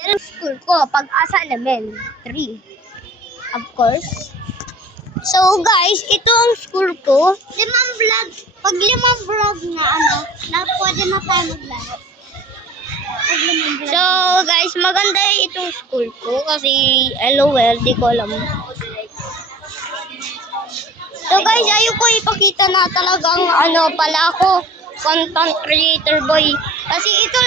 School ko, Pag-asa Elementary. Of course. So guys, ito ang school ko. Limang vlog. Pag limang vlog na pwede na tayo maglaro. So guys, maganda itong school ko kasi LOL, di ko alam. So guys, ayaw ko ipakita na talagang pala ako, content creator boy. Kasi ito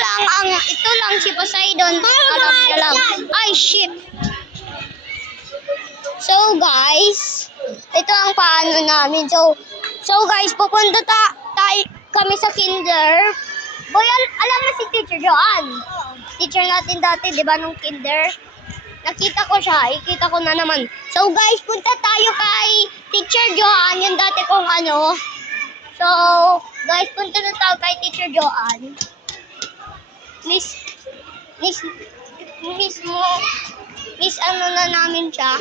lang si Poseidon, alam niya lang. Ay shit. So guys, ito ang paano namin. So guys, pupunta kami sa kinder. Boy, alam na si Teacher Joan. Teacher natin dati, di ba, nung kinder? Nakita ko siya, ikita ko na naman. So guys, punta tayo kay Teacher Joan, yung dati kong So, guys, punta na tayo kay Teacher Joan. Miss na namin siya.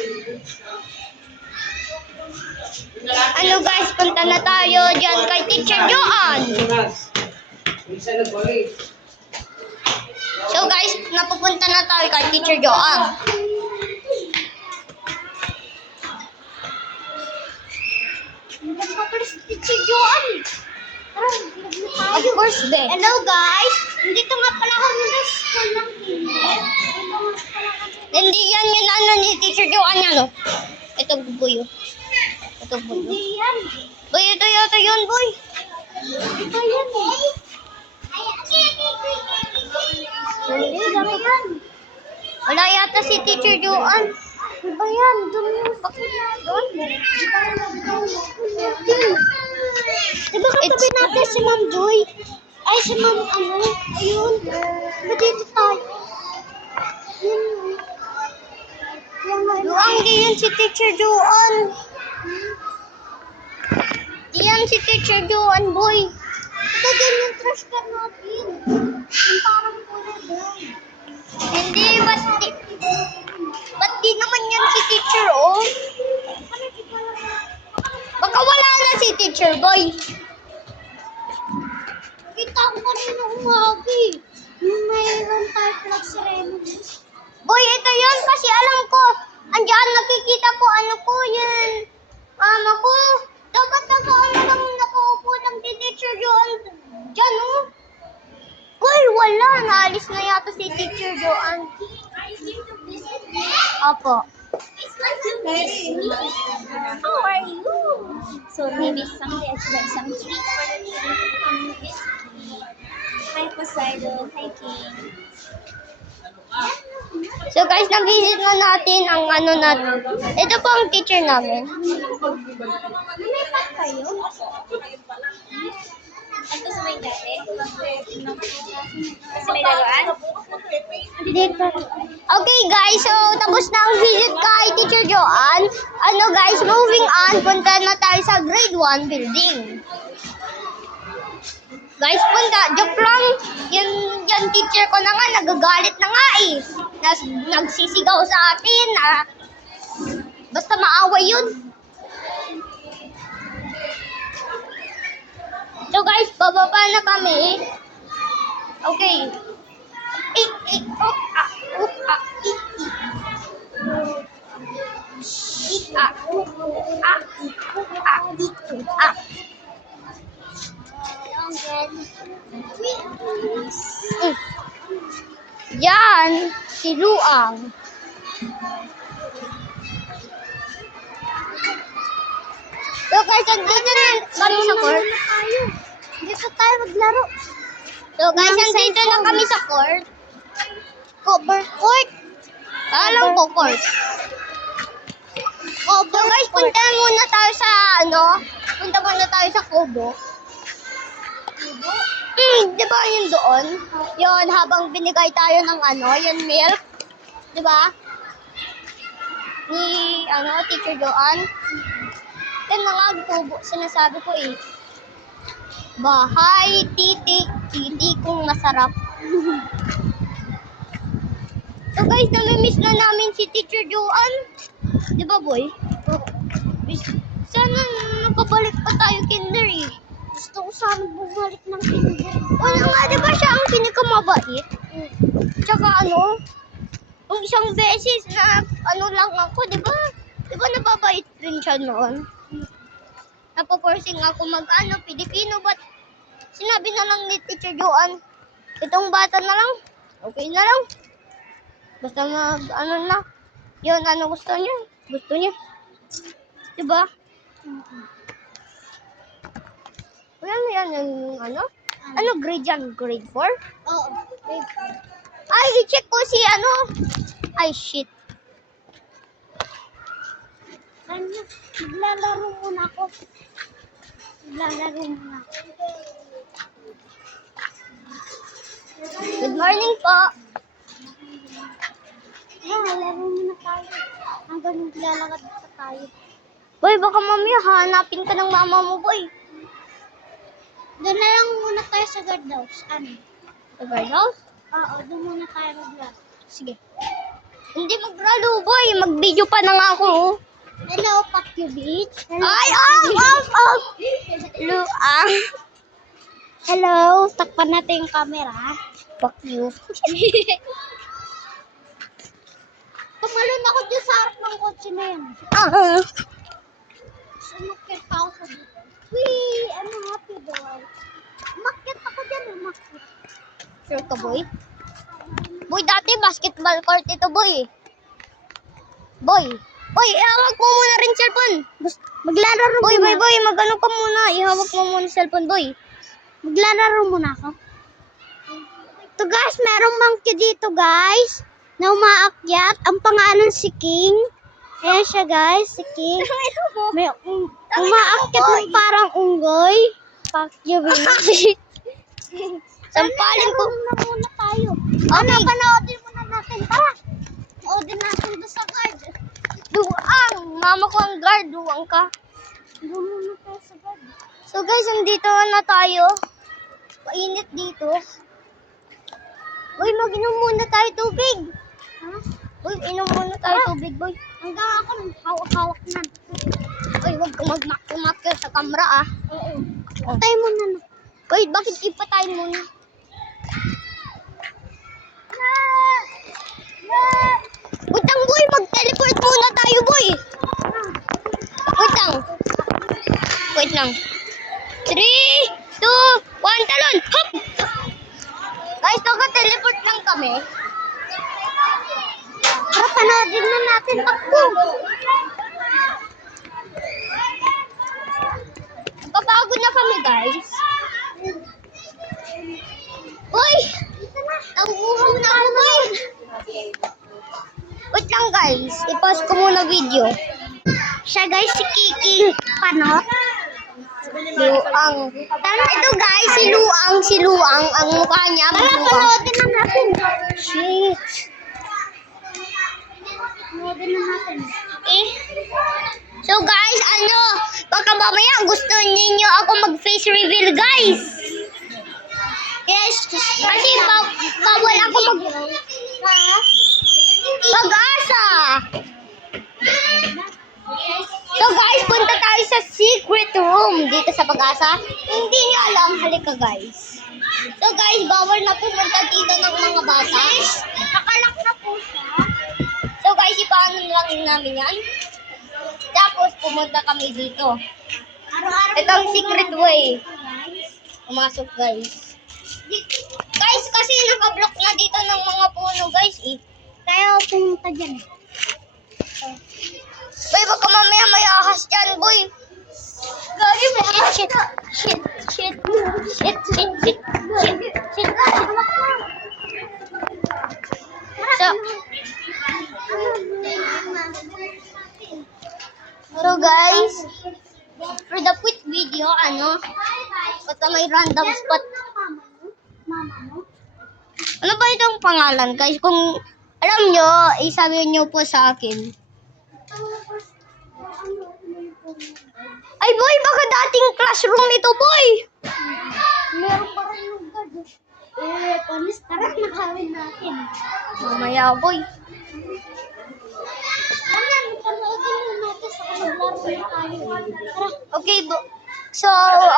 Guys, punta na tayo dyan kay Teacher Joan. So guys, napupunta na tayo kay Teacher Joan. Teacher Joan. Of course, be. Hello guys. Dito nga pala kami sa school ng kinder. Hindi yan yung ni Teacher Joan yan, no? Ito, boy. Ito, boy. Hindi yan. Boy, ito yun, boy. Ito yan eh. Hindi, dami yan. Wala yata si Teacher Joan. Iba yan. Doon yung doon. Diba katabi natin si Ma'am Joy? Ay, si Ma'am Ayun. Diba dito tayo? Yun. Luang, di yan si Teacher Joan. Di yan si Teacher Joan, boy. Ito din yung trash can natin. Yung parang pula doon. Hindi, ba't di naman yan si Teacher, oh? Baka wala na si Teacher, boy. Kita ko kanina umagi. Yung mayroon tayo flag sa Reynolds. Boy, ito yun kasi alam ko. Andiyan, nakikita ko yun. Mama ko. Dapat lang nakaupo ng Teacher Joan. Diyan, oh. Boy, wala. Naalis na yata si Teacher Joan. Opo. How are you? So maybe someday I should have some treats for the children. Hi Poseidon, hi King. So guys, na-visit na natin ang natin. Ito po ang teacher namin. Lumipat kayo? Ito sa may dati? Kasi may laruan? Dito. Okay guys, so tapos na ang visit kay Teacher Joan. Guys, moving on, punta na tayo sa grade 1 building. Guys, joke lang. Yan teacher ko na nga, nagagalit na nga eh. Nagsisigaw sa atin na basta maaway yun. So guys, bababa na kami. Okay. Yan, si Luang. So guys, andito na kami sa court. Dito tayo maglaro. So guys, andito na kami sa court. Cover court. Alam ko court. So guys, punta muna tayo sa punta muna tayo sa Kubo. Di ba yun doon? Yun, habang binigay tayo ng yung milk. Di ba? Ni, Teacher Joan. Yan na nga, Kubo, sinasabi ko eh. Bahay, titi kung masarap. So guys, namimiss na namin si Teacher Joan. Di ba, boy? Sana nakabalik pa tayo kinder eh. Gusto ko sana bumalik ng kinder. Wala nga, di ba siya ang pinakamabait? Tsaka Kung isang beses na ano lang ako, di ba? Di ba nababait rin siya noon? Napoporsing ako mag-ano, Pilipino, but sinabi na lang ni Teacher Joanne, itong bata na lang, okay na lang. Basta ano na, yun, ano gusto niya. Gusto niya. Diba? Wala na yan, yung ano? Ano grade yan? Grade 4? Oo. Ay, i-check ko si ano. Ay, shit. Ano? Maglalaro muna ako. Maglalaro muna ako. Good morning po. Laro muna tayo. Hanggang maglalakad pa tayo. Boy, baka mamaya hanapin ka ng mama mo, boy. Doon na lang muna tayo sa guardhouse. Ano? Sa guardhouse? Oo, doon muna tayo maglaro. Sige. Hindi maglaro, boy. Mag-video pa na nga ako. Oh. Hello, Pakyo Beach. Hello, Ay, off! Luang. Hello, takpan natin yung camera. Fuck you. Tumalon ako dyan sa harap ng kotse na yan. Sumakit pa ako sa dito. Wee! Ano happy boy? Umakyat ako dyan, umakyat. Sure ka, boy? Boy, dati basketball court ito, boy. Boy. Boy, ihawak mo muna rin cellphone. Maglalaro Boy, muna. boy, boy, magano ka muna. Ihawak mo muna cellphone, boy. Maglalaro muna ako. Ito guys, merong monkey dito guys. Na umaakyat. Ang pangalan si King. Ayan siya guys, si King. May umaakyat ng parang unggoy. Pakyo Beach. Sampalin ko. Na muna tayo. Ano, panoodin muna natin. Tara. Panoodin natin doon sa guard. Luang. Mama ko ang guard. Luang ka. Doon muna tayo sa guard. So guys, nandito na tayo. Mainit dito. Boy, mag-inom muna tayo tubig. Ha? Boy, inom muna tayo tubig, boy. Hanggang ako nang hawak-hawak na. Boy, huwag ka mag-makimakir sa camera, ah. Oo. Patay mo na. Boy, bakit ipatay muna? Wait lang, boy. Mag-teleport muna tayo, boy. Wait lang. Wait lang. 3, 2, 1, talon! Hop! Guys, naka-teleport lang kami. Tara, panoodin na natin. Takbo. Papagod na kami, guys. Boy! Nauuhaw na ako, boy! Wait lang, guys. I-pause ko muna video. Siya guys, si Kiki Panot. Luang. Ito, guys, si Luang. Ang mukha niya, Tara, Luang. panoodin na natin. Shit. Panoodin na natin. So, guys, baka mamaya gusto ninyo ako mag-face reveal, guys. Yes, kasi bawal ako mag-asa. So guys, punta tayo sa secret room dito sa Pag-asa. Hindi niyo alam, halika guys. So guys, bawal na pumunta dito ng mga bata. Nakalak na po siya. So guys, ipaano lang namin yan. Tapos pumunta kami dito. Araw-araw. Ito ang secret way. Pumasok guys. Guys, kasi naka-block na dito ng mga puno guys eh. Kaya ako pumunta dyan. Boy, baka mamaya may ahas dyan, boy. Gagi, may ahas. Shit. So guys, for the quick video, basta may random spot. Mama mo? Ano ba itong pangalan, guys? Kung alam nyo, isabi nyo po sa akin. Ay, boy, baka dating classroom ito, boy. Meron pa rin yung guard. Panis, tara, nakawin natin. Mamaya, boy. Ayan, panoodin mo natin sa kalablaro na tayo. Tara.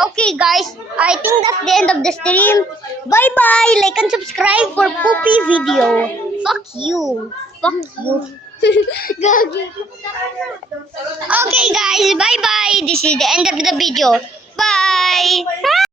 Okay, guys. I think that's the end of the stream. Bye-bye. Like and subscribe for Poopy video. Fuck you. Fuck you. Gagi. Okay guys, bye-bye. This is the end of the video. Bye.